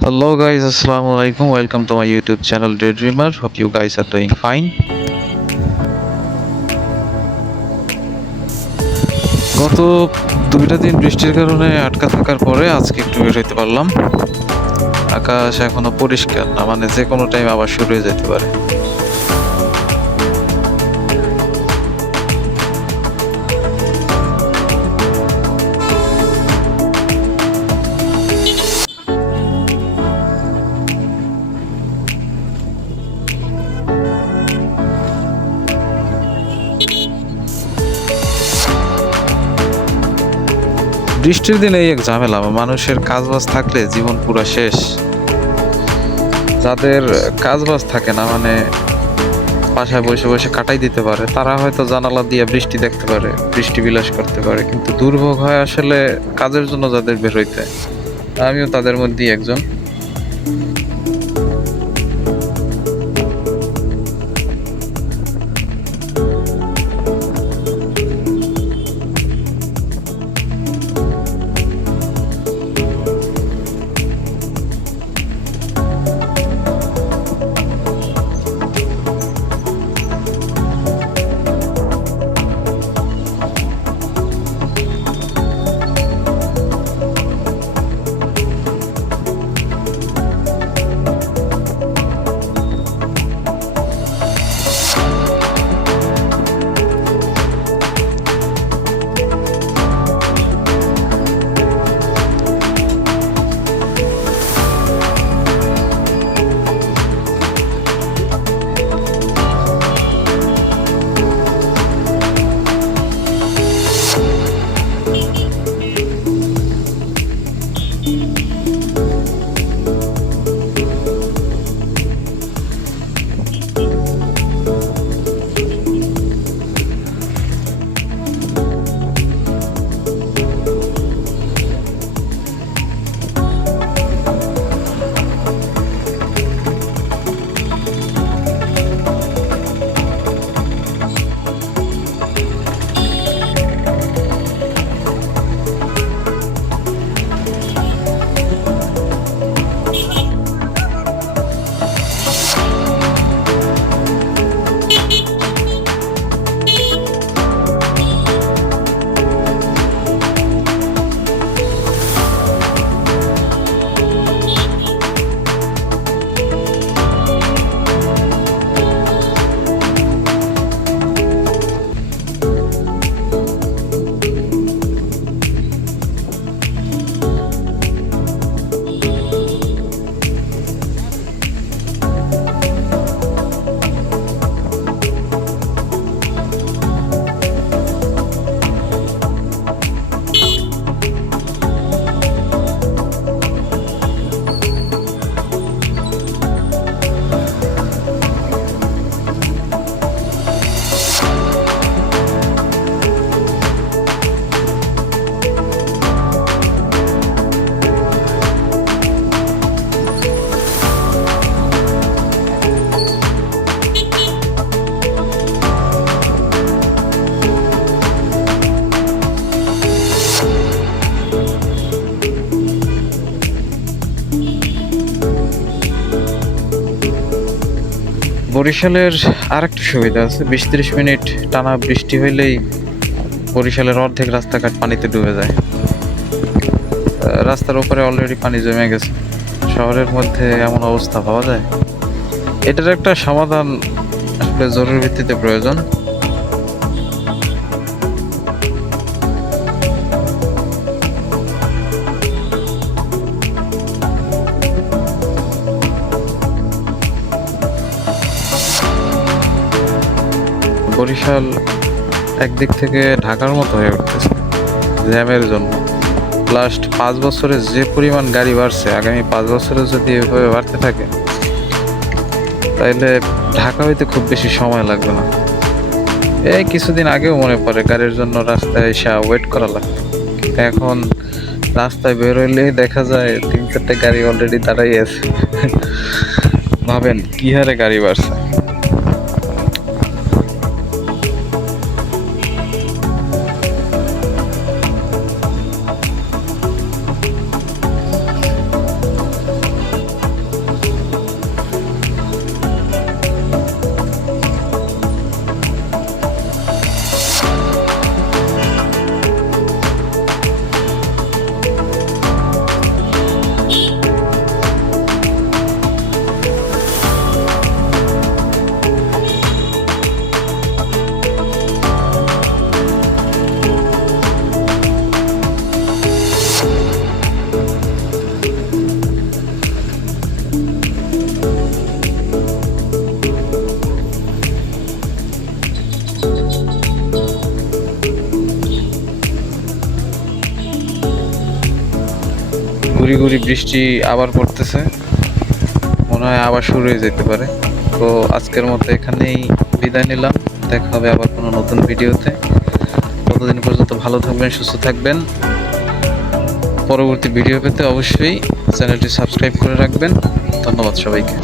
Hello guys, Assalamu alaikum. Welcome to my YouTube channel Daydreamer. Hope you guys are doing fine. গত 2টা দিন বৃষ্টির কারণে আটকা থাকার পরে আজকে একটু বের হইতে পারলাম। আকাশ এখনো পরিষ্কার না, মানে যে কোনো টাইম আবার শুরু হয়ে যেতে পারে। বৃষ্টির দিনে এই এক ঝামেলা, মানুষের কাজবাজ থাকলে জীবন পুরো শেষ। যাদের কাজবাজ থাকে না, মানে বাসায় বসে বসে কাটাই দিতে পারে, তারা হয়তো জানালা দিয়ে বৃষ্টি দেখতে পারে, বৃষ্টি বিলাস করতে পারে। কিন্তু দুর্ভোগ হয় আসলে কাজের জন্য যাদের বের হইতে, আমিও তাদের মধ্যেই একজন। বরিশালের আর একটা সুবিধা আছে, 20-30 মিনিট টানা বৃষ্টি হইলেই বরিশালের অর্ধেক রাস্তাঘাট পানিতে ডুবে যায়। রাস্তার উপরে অলরেডি পানি জমে গেছে। শহরের মধ্যে এমন অবস্থা পাওয়া যায়, এটার একটা সমাধান আসলে জরুরি ভিত্তিতে প্রয়োজন। বরিশাল একদিক থেকে ঢাকার মতো হয়ে উঠতেছে জ্যামের জন্য। লাস্ট 5 বছরে যে পরিমাণ গাড়ি বাড়ছে, আগামী 5 বছরে যদি এভাবে বাড়তে থাকে তাইলে ঢাকা হইতে খুব বেশি সময় লাগবে না। এই কিছুদিন আগেও মনে পড়ে গাড়ির জন্য রাস্তায় এসে ওয়েট করা লাগতো, কিন্তু এখন রাস্তায় বের হইলেই দেখা যায় 3-4টা গাড়ি অলরেডি দাঁড়াই আছে। ভাবেন কি হারে গাড়ি বাড়ছে। গুড়ি গুড়ি বৃষ্টি আবার পড়তেছে, মনে হয় আবার শুরু হয়ে যেতে পারে। তো আজকের মতো এখানেই বিদায় নিলাম, দেখা হবে আবার কোনো নতুন ভিডিওতে। ততদিন পর্যন্ত ভালো থাকবেন, সুস্থ থাকবেন। পরবর্তী ভিডিও পেতে অবশ্যই চ্যানেলটি সাবস্ক্রাইব করে রাখবেন। ধন্যবাদ সবাইকে।